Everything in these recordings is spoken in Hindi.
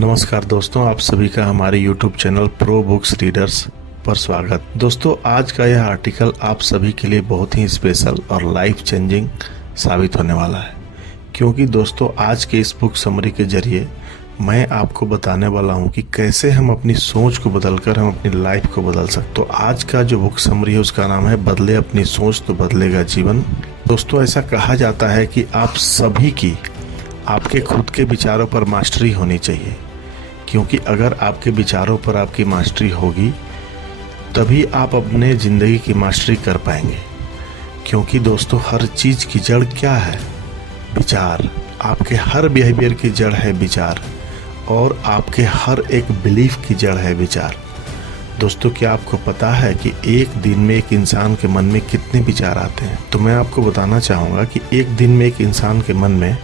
नमस्कार दोस्तों, आप सभी का हमारे YouTube channel pro books readers पर स्वागत। दोस्तों, आज का यह आर्टिकल आप सभी के लिए बहुत ही स्पेशल और लाइफ चेंजिंग साबित होने वाला है, क्योंकि दोस्तों आज के इस बुक समरी के जरिए मैं आपको बताने वाला हूं कि कैसे हम अपनी सोच को बदलकर हम अपनी लाइफ को बदल सकते। तो आज का जो बुक समरी है उसका नाम है बदले अपनी सोच तो बदलेगा जीवन। दोस्तों, ऐसा कहा जाता है कि आप सभी की आपके खुद के विचारों पर मास्टरी होनी चाहिए, क्योंकि अगर आपके विचारों पर आपकी मास्टरी होगी तभी आप अपने ज़िंदगी की मास्टरी कर पाएंगे। क्योंकि दोस्तों हर चीज़ की जड़ क्या है? विचार। आपके हर बिहेवियर की जड़ है विचार, और आपके हर एक बिलीफ की जड़ है विचार। दोस्तों, क्या आपको पता है कि एक दिन में एक इंसान के मन में कितने विचार आते हैं? तो मैं आपको बताना चाहूँगा कि एक दिन में एक इंसान के मन में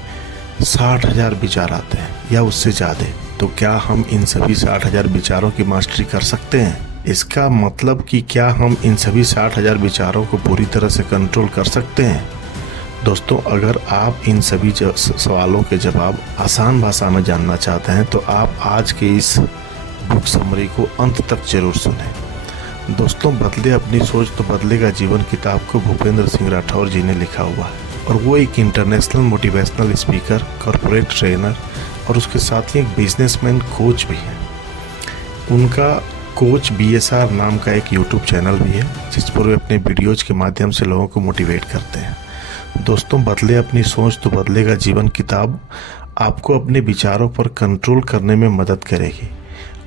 60,000 विचार आते हैं या उससे ज़्यादा। तो क्या हम इन सभी 60,000 विचारों की मास्टरी कर सकते हैं? इसका मतलब कि क्या हम इन सभी 60,000 विचारों को पूरी तरह से कंट्रोल कर सकते हैं? दोस्तों, अगर आप इन सभी सवालों के जवाब आसान भाषा में जानना चाहते हैं तो आप आज के इस बुक समरी को अंत तक जरूर सुनें। दोस्तों, बदले अपनी सोच तो बदलेगा जीवन किताब को भूपेंद्र सिंह राठौर जी ने लिखा हुआ है, और वो एक international motivational speaker, corporate trainer और उसके साथ ही एक बिजनेसमैन कोच भी है। उनका कोच BSR नाम का एक यूट्यूब चैनल भी है, जिस पर वे अपने वीडियोज के माध्यम से लोगों को मोटिवेट करते हैं। दोस्तों, बदले अपनी सोच तो बदलेगा जीवन किताब आपको अपने विचारों पर कंट्रोल करने में मदद करेगी,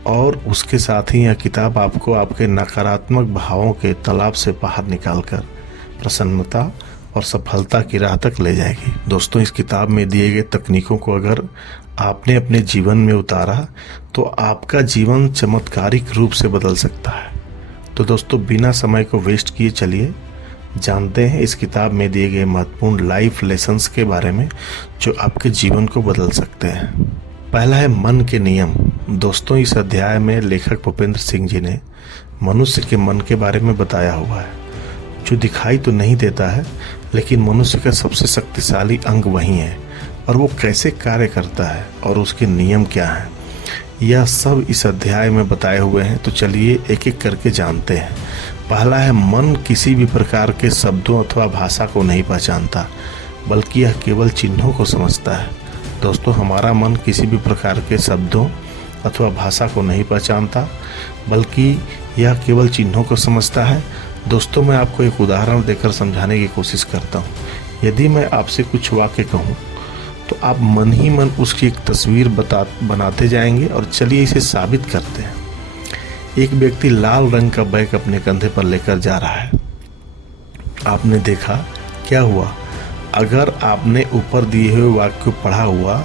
और उसके साथ ही यह किताब आपको आपके नकारात्मक भावों के तालाब से बाहर निकालकर प्रसन्नता और सफलता की राह तक ले जाएगी। दोस्तों, इस किताब में दिए गए तकनीकों को अगर आपने अपने जीवन में उतारा तो आपका जीवन चमत्कारिक रूप से बदल सकता है। तो दोस्तों, बिना समय को वेस्ट किए चलिए जानते हैं इस किताब में दिए गए महत्वपूर्ण लाइफ लेसन्स के बारे में जो आपके जीवन को बदल सकते हैं। पहला है मन के नियम। दोस्तों, इस अध्याय में लेखक भूपेंद्र सिंह जी ने मनुष्य के मन के बारे में बताया हुआ है, जो दिखाई तो नहीं देता है लेकिन मनुष्य का सबसे शक्तिशाली अंग वही है, और वो कैसे कार्य करता है और उसके नियम क्या हैं, यह सब इस अध्याय में बताए हुए हैं। तो चलिए एक एक करके जानते हैं। पहला है, मन किसी भी प्रकार के शब्दों अथवा भाषा को नहीं पहचानता, बल्कि यह केवल चिन्हों को समझता है। दोस्तों, हमारा मन किसी भी प्रकार के शब्दों अथवा भाषा को नहीं पहचानता, बल्कि यह केवल चिन्हों को समझता है। दोस्तों, मैं आपको एक उदाहरण देकर समझाने की कोशिश करता हूँ। यदि मैं आपसे कुछ वाक्य कहूँ तो आप मन ही मन उसकी एक तस्वीर बनाते जाएंगे, और चलिए इसे साबित करते हैं। एक व्यक्ति लाल रंग का बैग अपने कंधे पर लेकर जा रहा है। आपने देखा क्या हुआ? अगर आपने ऊपर दिए हुए वाक्य को पढ़ा हुआ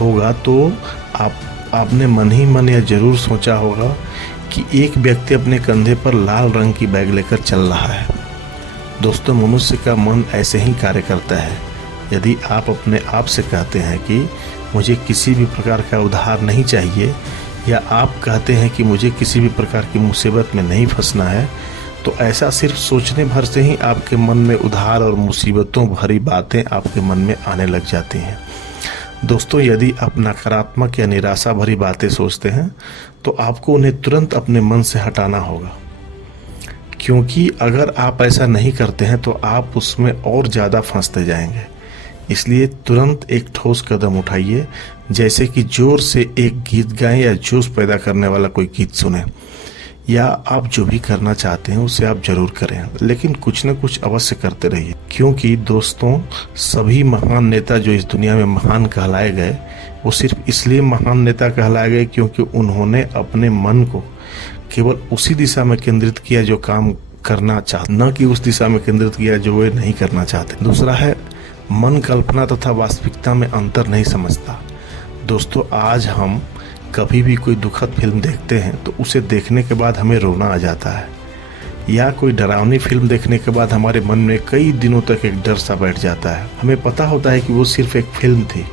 होगा तो आपने मन ही मन यह जरूर सोचा होगा कि एक व्यक्ति अपने कंधे पर लाल रंग की बैग लेकर चल रहा है। दोस्तों, मनुष्य का मन ऐसे ही कार्य करता है। यदि आप अपने आप से कहते हैं कि मुझे किसी भी प्रकार का उधार नहीं चाहिए, या आप कहते हैं कि मुझे किसी भी प्रकार की मुसीबत में नहीं फंसना है, तो ऐसा सिर्फ सोचने भर से ही आपके मन में उधार और मुसीबतों भरी बातें आपके मन में आने लग जाती हैं। दोस्तों, यदि आप नकारात्मक या निराशा भरी बातें सोचते हैं तो आपको उन्हें तुरंत अपने मन से हटाना होगा, क्योंकि अगर आप ऐसा नहीं करते हैं तो आप उसमें और ज़्यादा फंसते जाएंगे। इसलिए तुरंत एक ठोस कदम उठाइए, जैसे कि जोर से एक गीत गाएं या जोश पैदा करने वाला कोई गीत सुने, या आप जो भी करना चाहते हैं उसे आप जरूर करें, लेकिन कुछ न कुछ अवश्य करते रहिए। क्योंकि दोस्तों, सभी महान नेता जो इस दुनिया में महान कहलाए गए, वो सिर्फ इसलिए महान नेता कहलाए गए क्योंकि उन्होंने अपने मन को केवल उसी दिशा में केंद्रित किया जो काम करना चाहते, न कि उस दिशा में केंद्रित किया जो वे नहीं करना चाहते। दूसरा है, मन कल्पना तथा वास्तविकता में अंतर नहीं समझता। दोस्तों, आज हम कभी भी कोई दुखद फिल्म देखते हैं तो उसे देखने के बाद हमें रोना आ जाता है, या कोई डरावनी फिल्म देखने के बाद हमारे मन में कई दिनों तक एक डर सा बैठ जाता है। हमें पता होता है कि वो सिर्फ एक फिल्म थी,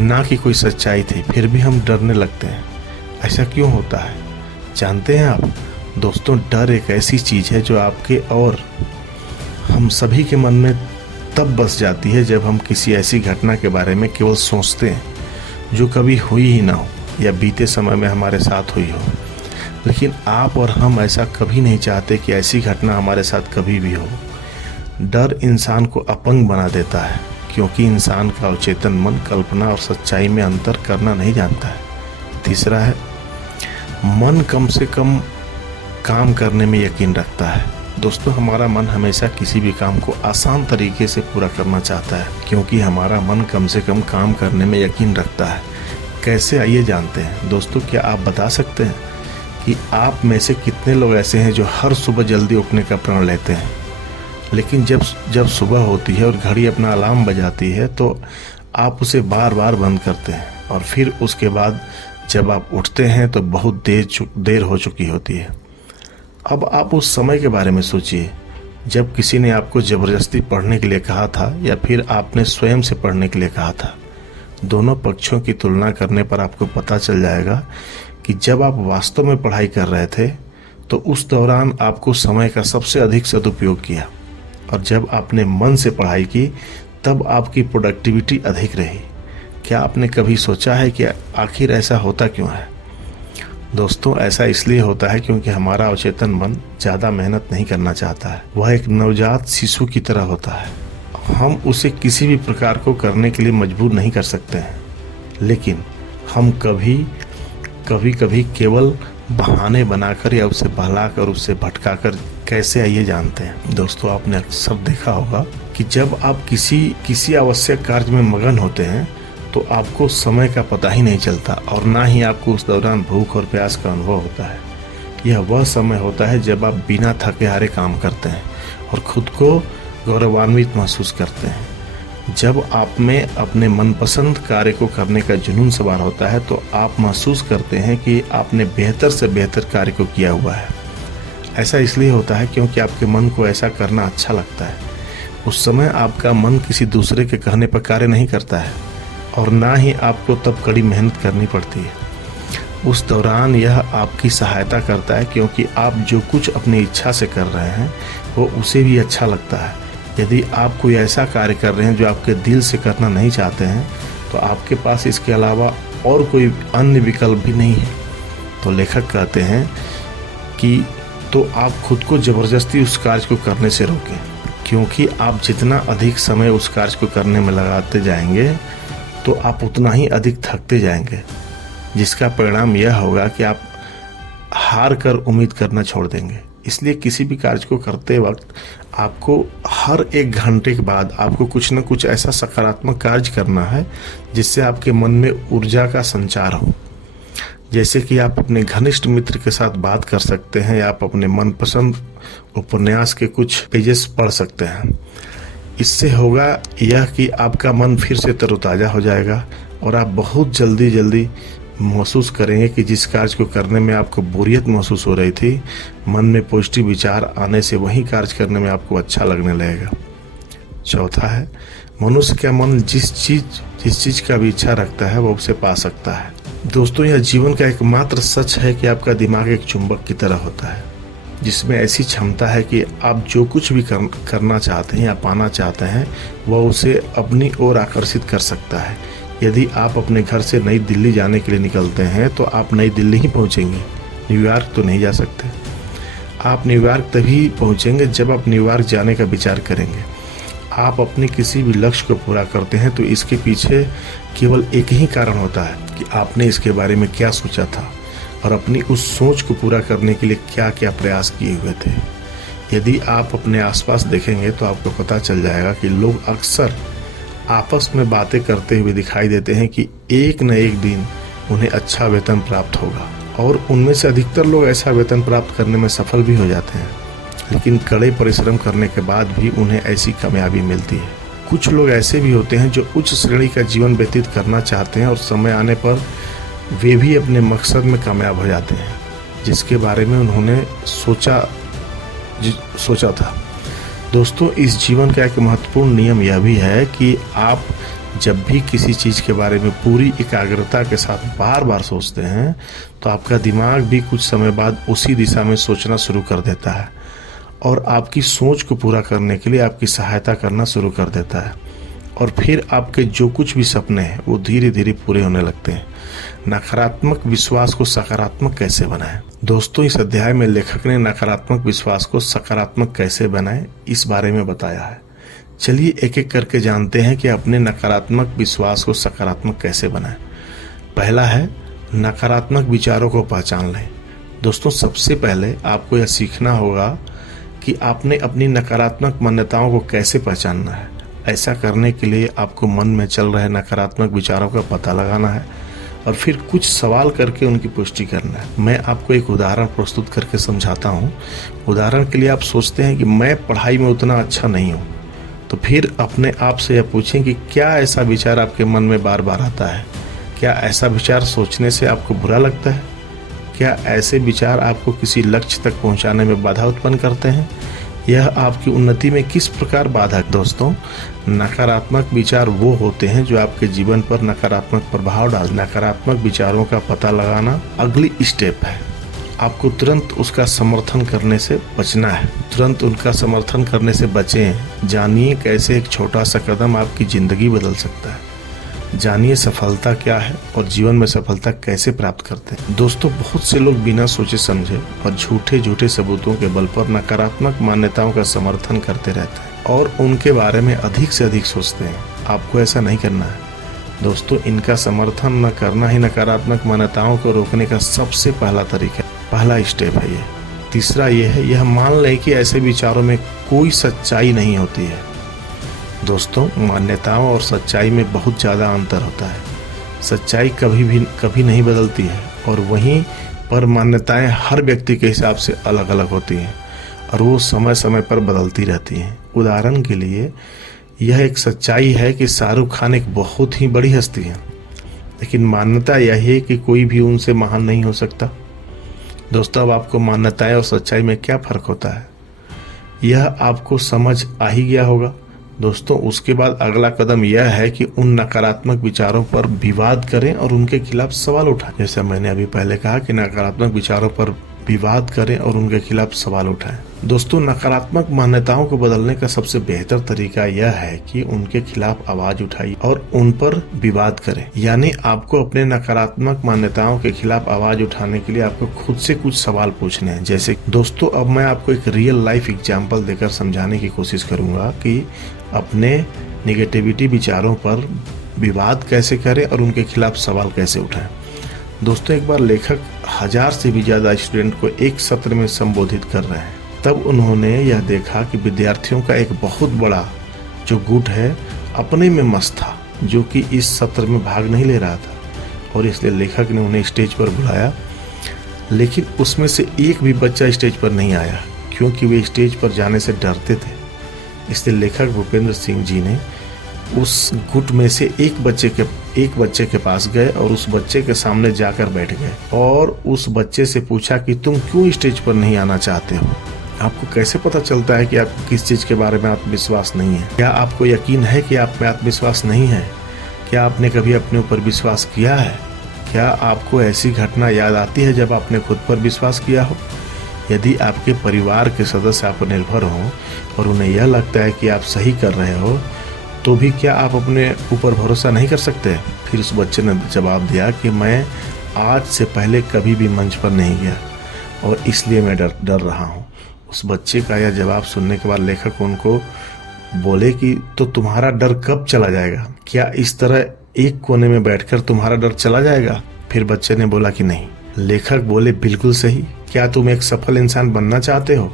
ना कि कोई सच्चाई थी, फिर भी हम डरने लगते हैं। ऐसा क्यों होता है जानते हैं आप? दोस्तों, डर एक ऐसी चीज़ है जो आपके और हम सभी के मन में तब बस जाती है जब हम किसी ऐसी घटना के बारे में केवल सोचते हैं जो कभी हुई ही ना हो, या बीते समय में हमारे साथ हुई हो। लेकिन आप और हम ऐसा कभी नहीं चाहते कि ऐसी घटना हमारे साथ कभी भी हो। डर इंसान को अपंग बना देता है, क्योंकि इंसान का अवचेतन मन कल्पना और सच्चाई में अंतर करना नहीं जानता है। तीसरा है, मन कम से कम काम करने में यकीन रखता है। दोस्तों, हमारा मन हमेशा किसी भी काम को आसान तरीके से पूरा करना चाहता है, क्योंकि हमारा मन कम से कम काम करने में यकीन रखता है। कैसे, आइए जानते हैं। दोस्तों, क्या आप बता सकते हैं कि आप में से कितने लोग ऐसे हैं जो हर सुबह जल्दी उठने का प्रण लेते हैं, लेकिन जब सुबह होती है और घड़ी अपना अलार्म बजाती है तो आप उसे बार बार बंद करते हैं, और फिर उसके बाद जब आप उठते हैं तो बहुत देर हो चुकी होती है। अब आप उस समय के बारे में सोचिए जब किसी ने आपको ज़बरदस्ती पढ़ने के लिए कहा था या फिर आपने स्वयं से पढ़ने के लिए कहा था। दोनों पक्षों की तुलना करने पर आपको पता चल जाएगा कि जब आप वास्तव में पढ़ाई कर रहे थे तो उस दौरान आपको समय का सबसे अधिक सदुपयोग किया, और जब आपने मन से पढ़ाई की तब आपकी प्रोडक्टिविटी अधिक रही। क्या आपने कभी सोचा है कि आखिर ऐसा होता क्यों है? दोस्तों, ऐसा इसलिए होता है क्योंकि हमारा अवचेतन मन ज़्यादा मेहनत नहीं करना चाहता है। वह एक नवजात शिशु की तरह होता है। हम उसे किसी भी प्रकार को करने के लिए मजबूर नहीं कर सकते हैं, लेकिन हम कभी कभी केवल बहाने बनाकर या उसे बहलाकर, उसे भटकाकर कैसे, आइए जानते हैं। दोस्तों, आपने अक्सर देखा होगा कि जब आप किसी आवश्यक कार्य में मगन होते हैं तो आपको समय का पता ही नहीं चलता, और ना ही आपको उस दौरान भूख और प्यास का अनुभव होता है। यह वह समय होता है जब आप बिना थके हारे काम करते हैं और खुद को गौरवान्वित महसूस करते हैं। जब आप में अपने मनपसंद कार्य को करने का जुनून सवार होता है तो आप महसूस करते हैं कि आपने बेहतर से बेहतर कार्य को किया हुआ है। ऐसा इसलिए होता है क्योंकि आपके मन को ऐसा करना अच्छा लगता है। उस समय आपका मन किसी दूसरे के कहने पर कार्य नहीं करता है, और ना ही आपको तब कड़ी मेहनत करनी पड़ती है। उस दौरान यह आपकी सहायता करता है, क्योंकि आप जो कुछ अपनी इच्छा से कर रहे हैं वो उसे भी अच्छा लगता है। यदि आप कोई ऐसा कार्य कर रहे हैं जो आपके दिल से करना नहीं चाहते हैं तो आपके पास इसके अलावा और कोई अन्य विकल्प भी नहीं है। तो लेखक कहते हैं कि तो आप खुद को ज़बरदस्ती उस कार्य को करने से रोकें, क्योंकि आप जितना अधिक समय उस कार्य को करने में लगाते जाएंगे तो आप उतना ही अधिक थकते जाएंगे, जिसका परिणाम यह होगा कि आप हार कर उम्मीद करना छोड़ देंगे। इसलिए किसी भी कार्य को करते वक्त आपको हर 1 घंटे के बाद आपको कुछ न कुछ ऐसा सकारात्मक कार्य करना है जिससे आपके मन में ऊर्जा का संचार हो। जैसे कि आप अपने घनिष्ठ मित्र के साथ बात कर सकते हैं, या आप अपने मनपसंद उपन्यास के कुछ पेजेस पढ़ सकते हैं। इससे होगा यह कि आपका मन फिर से तरोताज़ा हो जाएगा और आप बहुत जल्दी महसूस करेंगे कि जिस कार्य को करने में आपको बोरियत महसूस हो रही थी, मन में पॉजिटिव विचार आने से वही कार्य करने में आपको अच्छा लगने लगेगा। चौथा है, मनुष्य का मन जिस चीज़ का भी इच्छा रखता है वो उसे पा सकता है। दोस्तों, यह जीवन का एकमात्र सच है कि आपका दिमाग एक चुंबक की तरह होता है, जिसमें ऐसी क्षमता है कि आप जो कुछ भी करना चाहते हैं या पाना चाहते हैं वह उसे अपनी ओर आकर्षित कर सकता है। यदि आप अपने घर से नई दिल्ली जाने के लिए निकलते हैं तो आप नई दिल्ली ही पहुंचेंगे, न्यूयॉर्क तो नहीं जा सकते। आप न्यूयॉर्क तभी पहुंचेंगे जब आप न्यूयॉर्क जाने का विचार करेंगे। आप अपने किसी भी लक्ष्य को पूरा करते हैं तो इसके पीछे केवल एक ही कारण होता है कि आपने इसके बारे में क्या सोचा था और अपनी उस सोच को पूरा करने के लिए क्या क्या प्रयास किए हुए थे। यदि आप अपने आसपास देखेंगे तो आपको पता चल जाएगा कि लोग अक्सर आपस में बातें करते हुए दिखाई देते हैं कि एक न एक दिन उन्हें अच्छा वेतन प्राप्त होगा, और उनमें से अधिकतर लोग ऐसा वेतन प्राप्त करने में सफल भी हो जाते हैं, लेकिन कड़े परिश्रम करने के बाद भी उन्हें ऐसी कामयाबी मिलती है। कुछ लोग ऐसे भी होते हैं जो उच्च श्रेणी का जीवन व्यतीत करना चाहते हैं और समय आने पर वे भी अपने मकसद में कामयाब हो जाते हैं जिसके बारे में उन्होंने सोचा था। दोस्तों, इस जीवन का एक महत्वपूर्ण नियम यह भी है कि आप जब भी किसी चीज़ के बारे में पूरी एकाग्रता के साथ बार बार सोचते हैं तो आपका दिमाग भी कुछ समय बाद उसी दिशा में सोचना शुरू कर देता है और आपकी सोच को पूरा करने के लिए आपकी सहायता करना शुरू कर देता है, और फिर आपके जो कुछ भी सपने हैं वो धीरे धीरे पूरे होने लगते हैं। नकारात्मक विश्वास को सकारात्मक कैसे बनाएं। दोस्तों, इस अध्याय में लेखक ने नकारात्मक विश्वास को सकारात्मक कैसे बनाएं इस बारे में बताया है। चलिए एक एक करके जानते हैं कि अपने नकारात्मक विश्वास को सकारात्मक कैसे बनाएं। पहला है, नकारात्मक विचारों को पहचान लें। दोस्तों, सबसे पहले आपको यह सीखना होगा कि आपने अपनी नकारात्मक मान्यताओं को कैसे पहचानना है। ऐसा करने के लिए आपको मन में चल रहे नकारात्मक विचारों का पता लगाना है और फिर कुछ सवाल करके उनकी पुष्टि करना है। मैं आपको एक उदाहरण प्रस्तुत करके समझाता हूँ। उदाहरण के लिए आप सोचते हैं कि मैं पढ़ाई में उतना अच्छा नहीं हूँ, तो फिर अपने आप से यह पूछें कि क्या ऐसा विचार आपके मन में बार बार आता है। क्या ऐसा विचार सोचने से आपको बुरा लगता है? क्या ऐसे विचार आपको किसी लक्ष्य तक पहुंचाने में बाधा उत्पन्न करते हैं? यह आपकी उन्नति में किस प्रकार बाधा? दोस्तों, नकारात्मक विचार वो होते हैं जो आपके जीवन पर नकारात्मक प्रभाव डाल। नकारात्मक विचारों का पता लगाना अगली स्टेप है। आपको तुरंत उसका समर्थन करने से बचना है। तुरंत उनका समर्थन करने से बचें। जानिए कैसे एक छोटा सा कदम आपकी जिंदगी बदल सकता है। जानिए सफलता क्या है और जीवन में सफलता कैसे प्राप्त करते हैं। दोस्तों, बहुत से लोग बिना सोचे समझे और झूठे सबूतों के बल पर नकारात्मक मान्यताओं का समर्थन करते रहते हैं और उनके बारे में अधिक से अधिक सोचते हैं। आपको ऐसा नहीं करना है। दोस्तों, इनका समर्थन न करना ही नकारात्मक मान्यताओं को रोकने का सबसे पहला तरीका, पहला स्टेप है ये। तीसरा ये है, यह मान लें कि ऐसे विचारों में कोई सच्चाई नहीं होती है। दोस्तों, मान्यताओं और सच्चाई में बहुत ज़्यादा अंतर होता है। सच्चाई कभी नहीं बदलती है और वहीं पर मान्यताएं हर व्यक्ति के हिसाब से अलग अलग होती हैं और वो समय समय पर बदलती रहती हैं। उदाहरण के लिए, यह एक सच्चाई है कि शाहरुख खान एक बहुत ही बड़ी हस्ती है, लेकिन मान्यता यही है कि कोई भी उनसे महान नहीं हो सकता। दोस्तों, अब आपको मान्यताएं और सच्चाई में क्या फ़र्क होता है, यह आपको समझ आ ही गया होगा। दोस्तों, उसके बाद अगला कदम यह है कि उन नकारात्मक विचारों पर विवाद करें और उनके खिलाफ सवाल उठाएं। जैसा मैंने अभी पहले कहा कि नकारात्मक विचारों पर विवाद करें और उनके खिलाफ सवाल उठाएं। दोस्तों, नकारात्मक मान्यताओं को बदलने का सबसे बेहतर तरीका यह है कि उनके खिलाफ आवाज उठाइए और उन पर विवाद करें। यानी आपको अपने नकारात्मक मान्यताओं के खिलाफ आवाज उठाने के लिए आपको खुद से कुछ सवाल पूछने हैं। जैसे दोस्तों, अब मैं आपको एक रियल लाइफ एग्जाम्पल देकर समझाने की कोशिश करूंगा कि अपने निगेटिविटी विचारों पर विवाद कैसे करें और उनके खिलाफ सवाल कैसे उठाएं। दोस्तों, एक बार लेखक 1000 से भी ज़्यादा स्टूडेंट को एक सत्र में संबोधित कर रहे हैं। तब उन्होंने यह देखा कि विद्यार्थियों का एक बहुत बड़ा जो गुट है अपने में मस्त था, जो कि इस सत्र में भाग नहीं ले रहा था, और इसलिए लेखक ने उन्हें स्टेज पर बुलाया। लेकिन उसमें से एक भी बच्चा स्टेज पर नहीं आया, क्योंकि वे स्टेज पर जाने से डरते थे। इसलिए लेखक भूपेंद्र सिंह जी ने उस गुट में से एक बच्चे के पास गए और उस बच्चे के सामने जाकर बैठ गए और उस बच्चे से पूछा कि तुम क्यों स्टेज पर नहीं आना चाहते हो। आपको कैसे पता चलता है कि आपको किस चीज़ के बारे में आत्मविश्वास नहीं है? क्या आपको यकीन है कि आप में आत्मविश्वास नहीं है? क्या आपने कभी अपने ऊपर विश्वास किया है? क्या आपको ऐसी घटना याद आती है जब आपने खुद पर विश्वास किया हो? यदि आपके परिवार के सदस्य आप पर निर्भर हों और उन्हें यह लगता है कि आप सही कर रहे हो, तो भी क्या आप अपने ऊपर भरोसा नहीं कर सकते? फिर उस बच्चे ने जवाब दिया कि मैं आज से पहले कभी भी मंच पर नहीं गया और इसलिए मैं डर रहा हूँ। उस बच्चे का यह जवाब सुनने के बाद लेखक उनको बोले कि तो तुम्हारा डर कब चला जाएगा? क्या इस तरह एक कोने में बैठकर तुम्हारा डर चला जाएगा? फिर बच्चे ने बोला कि नहीं। लेखक बोले, बिल्कुल सही। क्या तुम एक सफल इंसान बनना चाहते हो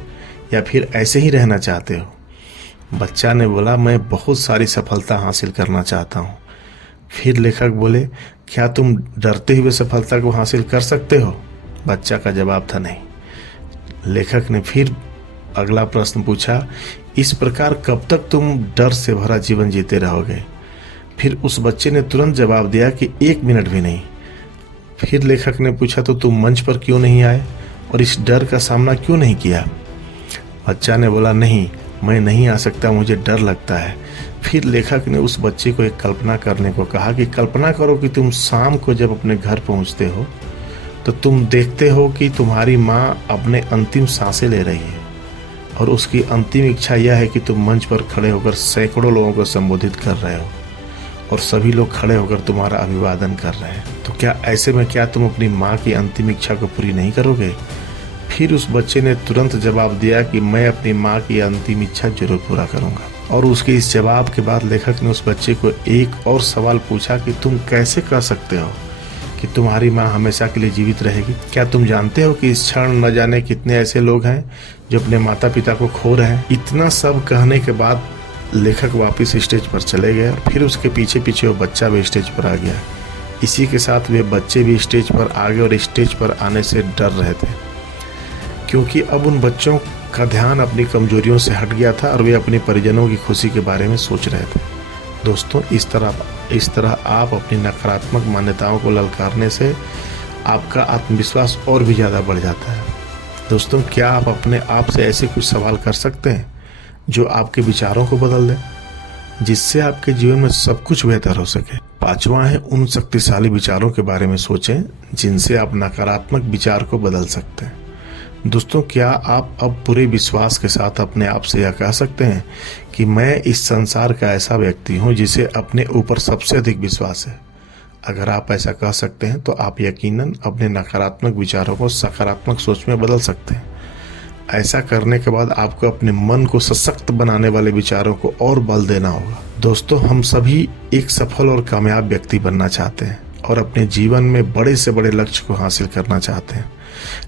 या फिर ऐसे ही रहना चाहते हो? बच्चा ने बोला, मैं बहुत सारी सफलता हासिल करना चाहता हूँ। फिर लेखक बोले, क्या तुम डरते हुए सफलता को हासिल कर सकते हो? बच्चा का जवाब था नहीं। लेखक ने फिर अगला प्रश्न पूछा, इस प्रकार कब तक तुम डर से भरा जीवन जीते रहोगे? फिर उस बच्चे ने तुरंत जवाब दिया कि 1 मिनट भी नहीं। फिर लेखक ने पूछा, तो तुम मंच पर क्यों नहीं आए और इस डर का सामना क्यों नहीं किया? बच्चा ने बोला, नहीं, मैं नहीं आ सकता, मुझे डर लगता है। फिर लेखक ने उस बच्चे को एक कल्पना करने को कहा कि कल्पना करो कि तुम शाम को जब अपने घर पहुंचते हो तो तुम देखते हो कि तुम्हारी माँ अपने अंतिम सांसें ले रही है और उसकी अंतिम इच्छा यह है कि तुम मंच पर खड़े होकर सैकड़ों लोगों को संबोधित कर रहे हो और सभी लोग खड़े होकर तुम्हारा अभिवादन कर रहे हैं। तो क्या ऐसे में क्या तुम अपनी माँ की अंतिम इच्छा को पूरी नहीं करोगे? फिर उस बच्चे ने तुरंत जवाब दिया कि मैं अपनी माँ की अंतिम इच्छा जरूर पूरा करूंगा। और उसके इस जवाब के बाद लेखक ने उस बच्चे को एक और सवाल पूछा कि तुम कैसे कह सकते हो कि तुम्हारी माँ हमेशा के लिए जीवित रहेगी? क्या तुम जानते हो कि इस क्षण न जाने कितने ऐसे लोग हैं जो अपने माता पिता को खो रहे हैं? इतना सब कहने के बाद लेखक वापस स्टेज पर चले गए और फिर उसके पीछे पीछे वो बच्चा भी स्टेज पर आ गया। इसी के साथ वे बच्चे भी स्टेज पर आ गए और स्टेज पर आने से डर रहे थे, क्योंकि अब उन बच्चों का ध्यान अपनी कमजोरियों से हट गया था और वे अपने परिजनों की खुशी के बारे में सोच रहे थे। दोस्तों, इस तरह आप अपनी नकारात्मक मान्यताओं को ललकारने से आपका आत्मविश्वास और भी ज़्यादा बढ़ जाता है। दोस्तों, क्या आप अपने आप से ऐसे कुछ सवाल कर सकते हैं जो आपके विचारों को बदल दें, जिससे आपके जीवन में सब कुछ बेहतर हो सके? 5वां है, उन शक्तिशाली विचारों के बारे में सोचें जिनसे आप नकारात्मक विचार को बदल सकते हैं। दोस्तों, क्या आप अब पूरे विश्वास के साथ अपने आप से यह कह सकते हैं कि मैं इस संसार का ऐसा व्यक्ति हूं जिसे अपने ऊपर सबसे अधिक विश्वास है? अगर आप ऐसा कह सकते हैं तो आप यकीनन अपने नकारात्मक विचारों को सकारात्मक सोच में बदल सकते हैं। ऐसा करने के बाद आपको अपने मन को सशक्त बनाने वाले विचारों को और बल देना होगा। दोस्तों, हम सभी एक सफल और कामयाब व्यक्ति बनना चाहते हैं और अपने जीवन में बड़े से बड़े लक्ष्य को हासिल करना चाहते हैं,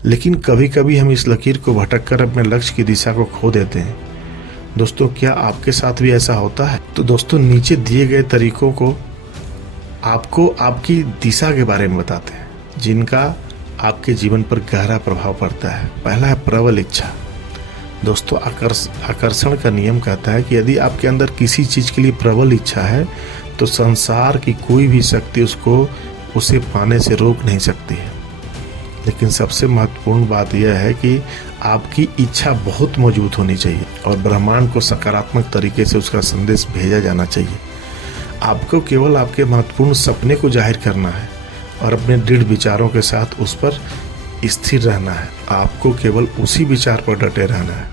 लेकिन कभी कभी हम इस लकीर को भटक कर अपने लक्ष्य की दिशा को खो देते हैं। दोस्तों, क्या आपके साथ भी ऐसा होता है? तो दोस्तों, नीचे दिए गए तरीकों को आपको आपकी दिशा के बारे में बताते हैं जिनका आपके जीवन पर गहरा प्रभाव पड़ता है। पहला है प्रबल इच्छा। दोस्तों, आकर्षण का नियम कहता है कि यदि आपके अंदर किसी चीज के लिए प्रबल इच्छा है तो संसार की कोई भी शक्ति उसे पाने से रोक नहीं सकती है। लेकिन सबसे महत्वपूर्ण बात यह है कि आपकी इच्छा बहुत मजबूत होनी चाहिए और ब्रह्मांड को सकारात्मक तरीके से उसका संदेश भेजा जाना चाहिए। आपको केवल आपके महत्वपूर्ण सपने को जाहिर करना है और अपने दृढ़ विचारों के साथ उस पर स्थिर रहना है। आपको केवल उसी विचार पर डटे रहना है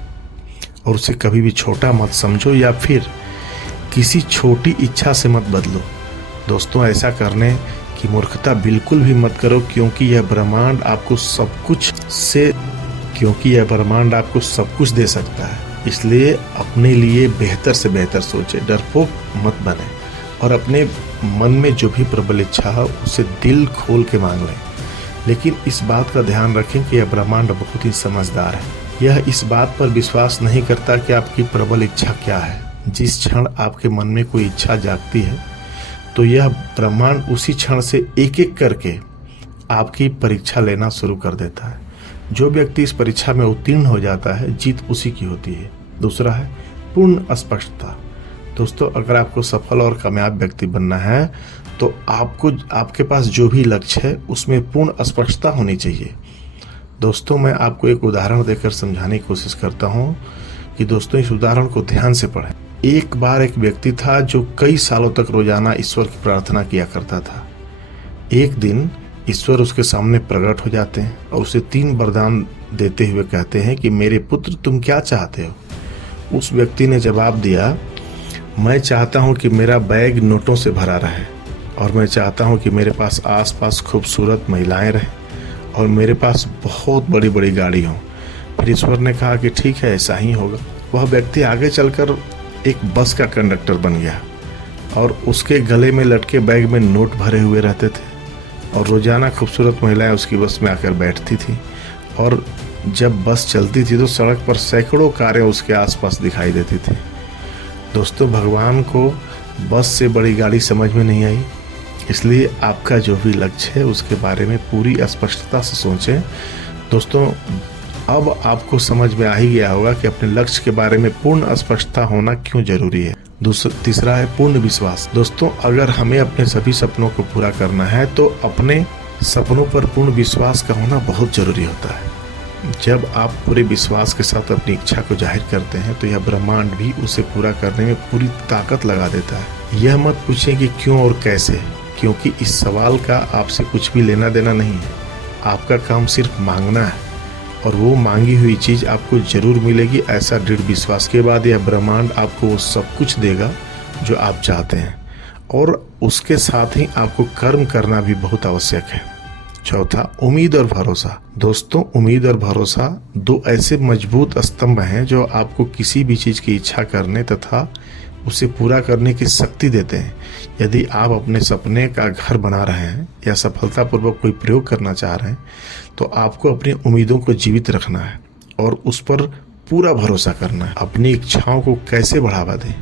और उसे कभी भी छोटा मत समझो या फिर किसी छोटी इच्छा से मत बदलो। दोस्तों, ऐसा करने की मूर्खता बिल्कुल भी मत करो, क्योंकि यह ब्रह्मांड आपको सब कुछ दे सकता है। इसलिए अपने लिए बेहतर से बेहतर सोचे, डरपोक मत बने और अपने मन में जो भी प्रबल इच्छा है उसे दिल खोल के मांग लें। लेकिन इस बात का ध्यान रखें कि यह ब्रह्मांड बहुत ही समझदार है। यह इस बात पर विश्वास नहीं करता कि आपकी प्रबल इच्छा क्या है। जिस क्षण आपके मन में कोई इच्छा जागती है तो यह ब्रह्मांड उसी क्षण से एक एक करके आपकी परीक्षा लेना शुरू कर देता है। जो व्यक्ति इस परीक्षा में उत्तीर्ण हो जाता है, जीत उसी की होती है। दूसरा है पूर्ण स्पष्टता। दोस्तों, अगर आपको सफल और कामयाब व्यक्ति बनना है तो आपके पास जो भी लक्ष्य है उसमें पूर्ण स्पष्टता होनी चाहिए। दोस्तों, मैं आपको एक उदाहरण देकर समझाने की कोशिश करता हूँ कि दोस्तों इस उदाहरण को ध्यान से पढ़ें। एक बार एक व्यक्ति था जो कई सालों तक रोजाना ईश्वर की प्रार्थना किया करता था। एक दिन ईश्वर उसके सामने प्रकट हो जाते हैं और उसे 3 वरदान देते हुए कहते हैं कि मेरे पुत्र, तुम क्या चाहते हो? उस व्यक्ति ने जवाब दिया, मैं चाहता हूं कि मेरा बैग नोटों से भरा रहे और मैं चाहता हूं कि मेरे पास आसपास खूबसूरत महिलाएं रहें और मेरे पास बहुत बड़ी बड़ी गाड़ी हो। फिर ईश्वर ने कहा कि ठीक है, ऐसा ही होगा। वह व्यक्ति आगे चलकर एक बस का कंडक्टर बन गया और उसके गले में लटके बैग में नोट भरे हुए रहते थे और रोजाना खूबसूरत महिलाएं उसकी बस में आकर बैठती थी और जब बस चलती थी तो सड़क पर सैकड़ों कारें उसके आसपास दिखाई देती थी। दोस्तों, भगवान को बस से बड़ी गाड़ी समझ में नहीं आई, इसलिए आपका जो भी लक्ष्य है उसके बारे में पूरी स्पष्टता से सोचें। दोस्तों, अब आपको समझ में आ ही गया होगा कि अपने लक्ष्य के बारे में पूर्ण स्पष्टता होना क्यों जरूरी है। तीसरा है पूर्ण विश्वास। दोस्तों, अगर हमें अपने सभी सपनों को पूरा करना है तो अपने सपनों पर पूर्ण विश्वास का होना बहुत जरूरी होता है। जब आप पूरे विश्वास के साथ अपनी इच्छा को जाहिर करते हैं तो यह ब्रह्मांड भी उसे पूरा करने में पूरी ताकत लगा देता है। यह मत पूछें कि क्यों और कैसे, क्योंकि इस सवाल का आपसे कुछ भी लेना देना नहीं है। आपका काम सिर्फ मांगना है और वो मांगी हुई चीज आपको जरूर मिलेगी। ऐसा दृढ़ विश्वास के बाद यह ब्रह्मांड आपको वो सब कुछ देगा जो आप चाहते हैं और उसके साथ ही आपको कर्म करना भी बहुत आवश्यक है। चौथा, उम्मीद और भरोसा। दोस्तों, उम्मीद और भरोसा दो ऐसे मजबूत स्तंभ हैं जो आपको किसी भी चीज़ की इच्छा करने तथा उसे पूरा करने की शक्ति देते हैं। यदि आप अपने सपने का घर बना रहे हैं या सफलतापूर्वक कोई प्रयोग करना चाह रहे हैं तो आपको अपनी उम्मीदों को जीवित रखना है और उस पर पूरा भरोसा करना है। अपनी इच्छाओं को कैसे बढ़ावा दें?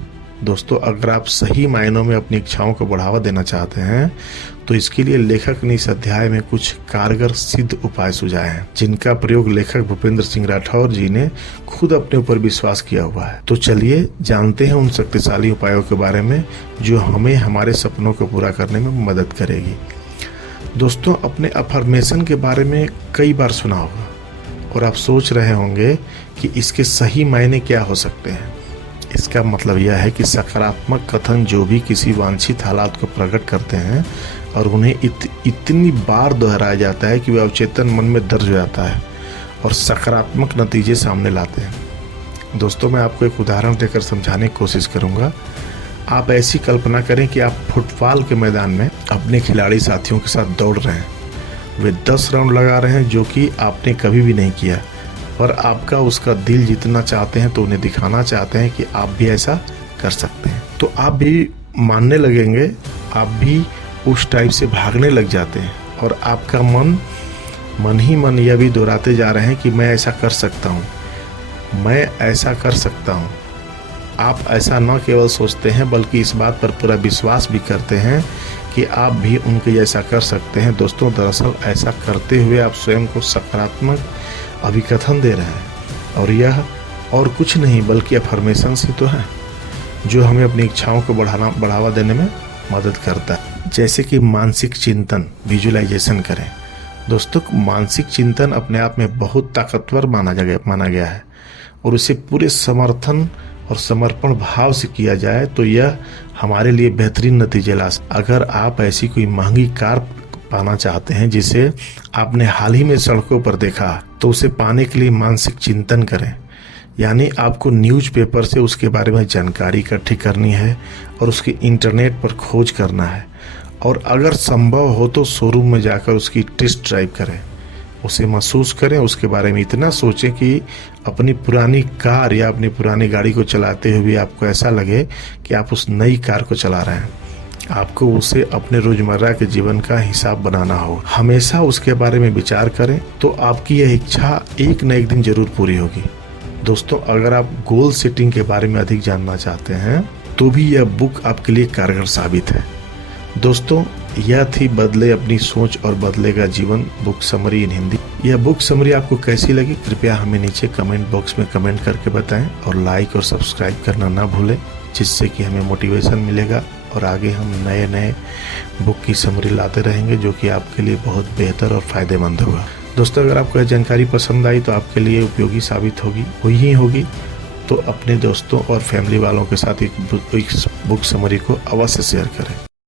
दोस्तों, अगर आप सही मायनों में अपनी इच्छाओं को बढ़ावा देना चाहते हैं तो इसके लिए लेखक ने इस अध्याय में कुछ कारगर सिद्ध उपाय सुझाए हैं, जिनका प्रयोग लेखक भूपेंद्र सिंह राठौर जी ने खुद अपने ऊपर विश्वास किया हुआ है। तो चलिए जानते हैं उन शक्तिशाली उपायों के बारे में जो हमें हमारे सपनों को पूरा करने में मदद करेगी। दोस्तों, अपने अफर्मेशन के बारे में कई बार सुना होगा और आप सोच रहे होंगे कि इसके सही मायने क्या हो सकते हैं। इसका मतलब यह है कि सकारात्मक कथन जो भी किसी वांछित हालात को प्रकट करते हैं और उन्हें इतनी बार दोहराया जाता है कि वह अवचेतन मन में दर्ज हो जाता है और सकारात्मक नतीजे सामने लाते हैं। दोस्तों, मैं आपको एक उदाहरण देकर समझाने की कोशिश करूंगा। आप ऐसी कल्पना करें कि आप फुटबॉल के मैदान में अपने खिलाड़ी साथियों के साथ दौड़ रहे हैं। वे 10 राउंड लगा रहे हैं जो कि आपने कभी भी नहीं किया, और आपका उसका दिल जीतना चाहते हैं तो उन्हें दिखाना चाहते हैं कि आप भी ऐसा कर सकते हैं। तो आप भी मानने लगेंगे, आप भी उस टाइप से भागने लग जाते हैं और आपका मन ही मन यह भी दोहराते जा रहे हैं कि मैं ऐसा कर सकता हूँ, मैं ऐसा कर सकता हूँ। आप ऐसा न केवल सोचते हैं बल्कि इस बात पर पूरा विश्वास भी करते हैं कि आप भी उनके जैसा कर सकते हैं। दोस्तों, दरअसल ऐसा करते हुए आप स्वयं को सकारात्मक अभिकथन दे रहे हैं और यह और कुछ नहीं बल्कि अफर्मेशन ही तो है जो हमें अपनी इच्छाओं को बढ़ावा देने में मदद करता है। जैसे कि मानसिक चिंतन, विजुअलाइजेशन करें। दोस्तों, मानसिक चिंतन अपने आप में बहुत ताकतवर माना गया है और उसे पूरे समर्थन और समर्पण भाव से किया जाए तो यह हमारे लिए बेहतरीन नतीजे ला सकता है। अगर आप ऐसी कोई महंगी कार पाना चाहते हैं जिसे आपने हाल ही में सड़कों पर देखा तो उसे पाने के लिए मानसिक चिंतन करें। यानी आपको न्यूज़पेपर से उसके बारे में जानकारी इकट्ठी करनी है और उसकी इंटरनेट पर खोज करना है और अगर संभव हो तो शोरूम में जाकर उसकी टेस्ट ड्राइव करें, उसे महसूस करें, उसके बारे में इतना सोचें कि अपनी पुरानी कार या अपनी पुरानी गाड़ी को चलाते हुए आपको ऐसा लगे कि आप उस नई कार को चला रहे हैं। आपको उसे अपने रोजमर्रा के जीवन का हिसाब बनाना हो। हमेशा उसके बारे में विचार करें तो आपकी यह इच्छा एक न एक दिन जरूर पूरी होगी। दोस्तों, अगर आप गोल सेटिंग के बारे में अधिक जानना चाहते हैं तो भी यह बुक आपके लिए कारगर साबित है। दोस्तों, यह थी बदले अपनी सोच और बदलेगा जीवन बुक समरी इन हिंदी। यह बुक समरी आपको कैसी लगी कृपया हमें नीचे कमेंट बॉक्स में कमेंट करके बताएं और लाइक और सब्सक्राइब करना ना भूलें, जिससे कि हमें मोटिवेशन मिलेगा और आगे हम नए बुक की समरी लाते रहेंगे जो कि आपके लिए बहुत बेहतर और फायदेमंद होगा। दोस्तों, अगर आपको यह जानकारी पसंद आई तो आपके लिए उपयोगी साबित होगी तो अपने दोस्तों और फैमिली वालों के साथ एक बुक समरी को अवश्य शेयर करें।